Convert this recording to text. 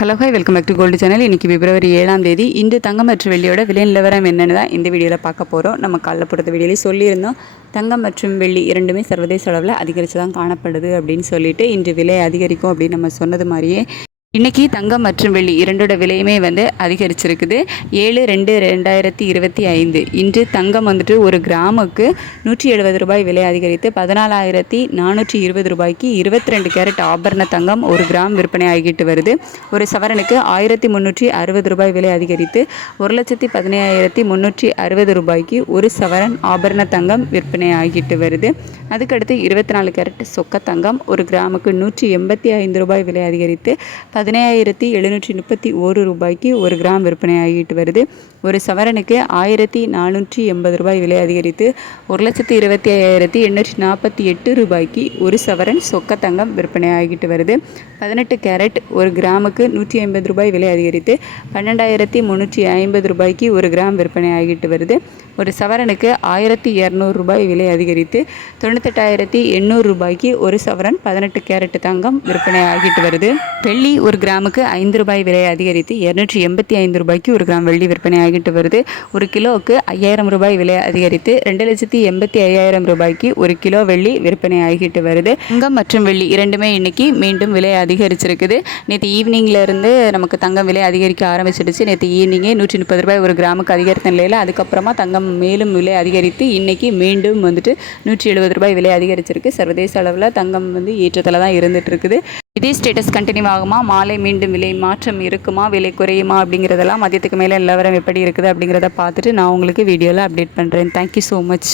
Hello hi welcome back to gold channel. இன்றைக்கி பிப்ரவரி 7ஆம் தேதி. இன்று தங்கம் மற்றும் வெள்ளியோட விலை நிலவரம் என்னென்னு தான் இந்த வீடியோவில் பார்க்க போகிறோம். நம்ம காலைல போடுற வீடியோலேயே சொல்லியிருந்தோம், தங்கம் மற்றும் வெள்ளி இரண்டுமே சர்வதேச அளவில் அதிகரித்து தான் காணப்படுது அப்படின்னு சொல்லிட்டு இன்று விலை அதிகரிக்கும் அப்படின்னு நம்ம சொன்னது மாதிரியே இன்றைக்கி தங்கம் மற்றும் வெள்ளி இரண்டோட விலையுமே அதிகரிச்சிருக்குது. 7/2/2025 இன்று தங்கம் ஒரு கிராமுக்கு 170 ரூபாய் விலை அதிகரித்து 14,420 ரூபாய்க்கு 22 கேரட் ஆபரண தங்கம் ஒரு கிராம் விற்பனை ஆகிட்டு வருது. ஒரு சவரனுக்கு 1,360 ரூபாய் விலை அதிகரித்து 1,17,360 ரூபாய்க்கு ஒரு சவரன் ஆபரண தங்கம் விற்பனை ஆகிட்டு வருது. அதுக்கடுத்து 24 கேரட் சொக்க தங்கம் ஒரு கிராமுக்கு 185 ரூபாய் விலை அதிகரித்து 15,731 ரூபாய்க்கு ஒரு கிராம் விற்பனை ஆகிட்டு வருது. ஒரு சவரனுக்கு 1,480 ரூபாய் விலை அதிகரித்து 1,25,848 ரூபாய்க்கு ஒரு சவரன் சொக்க தங்கம் விற்பனை ஆகிட்டு வருது. 18 கேரட் ஒரு கிராமுக்கு 150 ரூபாய் விலை அதிகரித்து 12,350 ரூபாய்க்கு ஒரு கிராம் விற்பனை ஆகிட்டு வருது. ஒரு சவரனுக்கு 1,200 ரூபாய் விலை அதிகரித்து 98,800 ரூபாய்க்கு ஒரு சவரன் 18 கேரட் தங்கம் விற்பனை ஆகிட்டு வருது. வெள்ளி ஒரு கிராமுக்கு 5 ரூபாய் விலை அதிகரித்து 285 ரூபாய்க்கு ஒரு கிராம் வெள்ளி விற்பனை ஆகிட்டு வருது. ஒரு கிலோவுக்கு 5,000 ரூபாய் விலை அதிகரித்து 2,85,000 ரூபாய்க்கு ஒரு கிலோ வெள்ளி விற்பனை ஆகிட்டு வருது. தங்கம் மற்றும் வெள்ளி இரண்டுமே இன்னைக்கு மீண்டும் விலை அதிகரிச்சிருக்குது. நேற்று ஈவினிங்ல இருந்து நமக்கு தங்கம் விலை அதிகரிக்க ஆரம்பிச்சிடுச்சு. நேற்று ஈவினிங்கே 130 ரூபாய் ஒரு கிராமுக்கு அதிகரித்த நிலையில் அதுக்கப்புறமா தங்கம் மேலும் விலை அதிகரித்து இன்னைக்கு மீண்டும் 170 ரூபாய் விலை அதிகரிச்சிருக்கு. சர்வதேச அளவில் தங்கம் ஏற்றத்தில் தான் இருந்துட்டு இருக்குது. இதே ஸ்டேட்டஸ் கண்டினியூ ஆகுமா, மாலை மீண்டும் விலை மாற்றம் இருக்குமா, விலை குறையுமா அப்படிங்கிறதெல்லாம் மதியத்துக்கு மேலே நிலவரம் எப்படி இருக்குது அப்படிங்கிறத பார்த்துட்டு நான் உங்களுக்கு வீடியோவில் அப்டேட் பண்ணுறேன். Thank you so much.